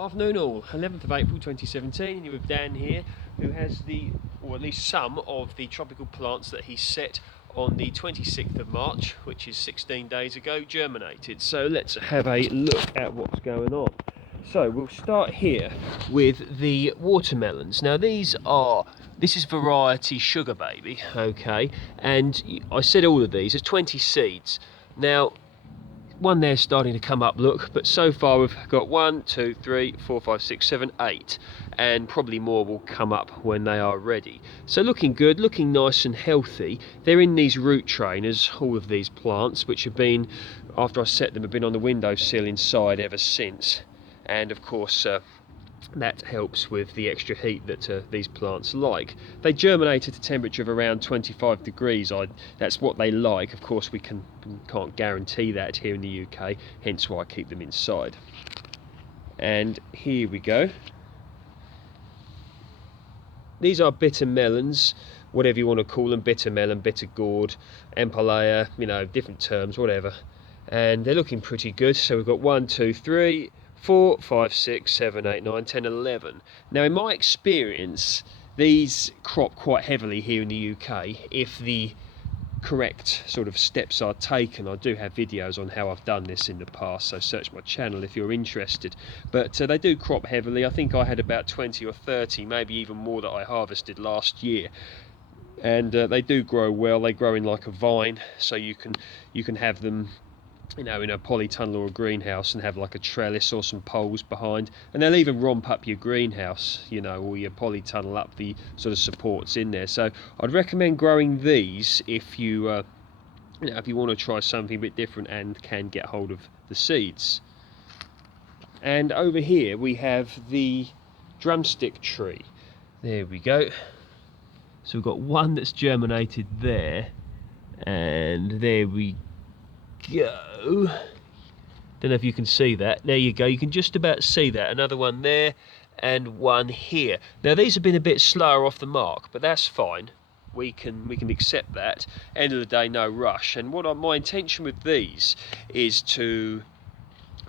Afternoon all, 11th of April 2017, you're with Dan here, who has or at least some of the tropical plants that he set on the 26th of March, which is 16 days ago, germinated. So let's have a look at what's going on. So we'll start here with the watermelons. Now this is variety Sugar Baby, okay, and I said all of these, there's 20 seeds. Now, one there starting to come up, look, but so far we've got 1, 2, 3, 4, 5, 6, 7, 8, and probably more will come up when they are ready. So looking good, looking nice and healthy. They're in these root trainers, all of these plants, which have been, after I set them, have been on the windowsill inside ever since. And of course that helps with the extra heat that these plants like. They germinate at a temperature of around 25 degrees. That's what they like. Of course we can't guarantee that here in the UK, hence why I keep them inside. And here we go. These are bitter melons, whatever you want to call them, bitter melon, bitter gourd, empalaya, you know, different terms, whatever. And they're looking pretty good. So we've got 1, 2, 3, 4, 5, 6, 7, 8, 9, 10, 11. Now in my experience, these crop quite heavily here in the UK if the correct sort of steps are taken. I do have videos on how I've done this in the past, so search my channel if you're interested. But they do crop heavily. I think I had about 20 or 30, maybe even more, that I harvested last year. And they do grow well. They grow in like a vine, so you can have them, you know, in a polytunnel or a greenhouse and have like a trellis or some poles behind, and they'll even romp up your greenhouse, you know, or your polytunnel up the sort of supports in there. So I'd recommend growing these if you know, if you want to try something a bit different and can get hold of the seeds. And over here we have the Drumstick Tree. There we go. So we've got one that's germinated there, and there we go. Don't know if you can see that. There you go, you can just about see that. Another one there and one here. Now these have been a bit slower off the mark, but that's fine. We can accept that. End of the day, no rush. And my intention with these is to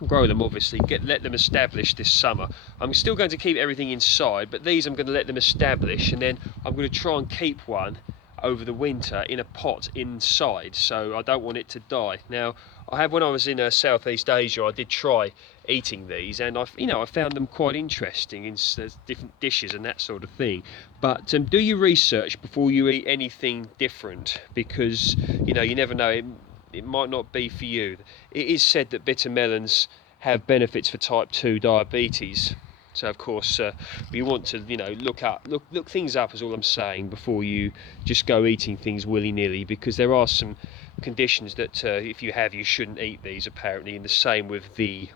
grow them, obviously, let them establish this summer. I'm still going to keep everything inside, but these I'm going to let them establish, and then I'm going to try and keep one over the winter in a pot inside, so I don't want it to die. Now, when I was in Southeast Asia, I did try eating these, and I found them quite interesting in different dishes and that sort of thing. But do your research before you eat anything different, because you never know, it might not be for you. It is said that bitter melons have benefits for type 2 diabetes. So of course you want to look things up, is all I'm saying, before you just go eating things willy-nilly, because there are some conditions that if you have, you shouldn't eat these apparently, and the same with the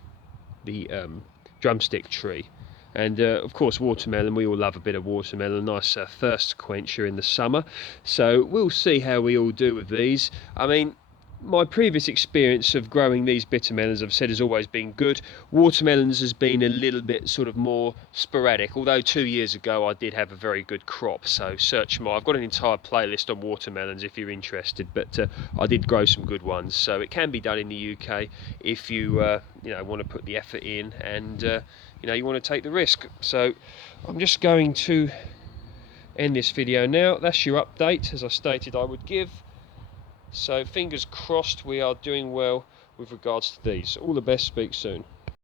drumstick tree. And of course watermelon, we all love a bit of watermelon, a nice thirst quencher in the summer. So we'll see how we all do with these. I mean, my previous experience of growing these bitter melons, I've said, has always been good. Watermelons has been a little bit sort of more sporadic, although 2 years ago I did have a very good crop. So I've got an entire playlist on watermelons if you're interested, but I did grow some good ones. So it can be done in the UK if you want to put the effort in, and you want to take the risk. So I'm just going to end this video now. That's your update, as I stated I would give. So fingers crossed we are doing well with regards to these. All the best, speak soon.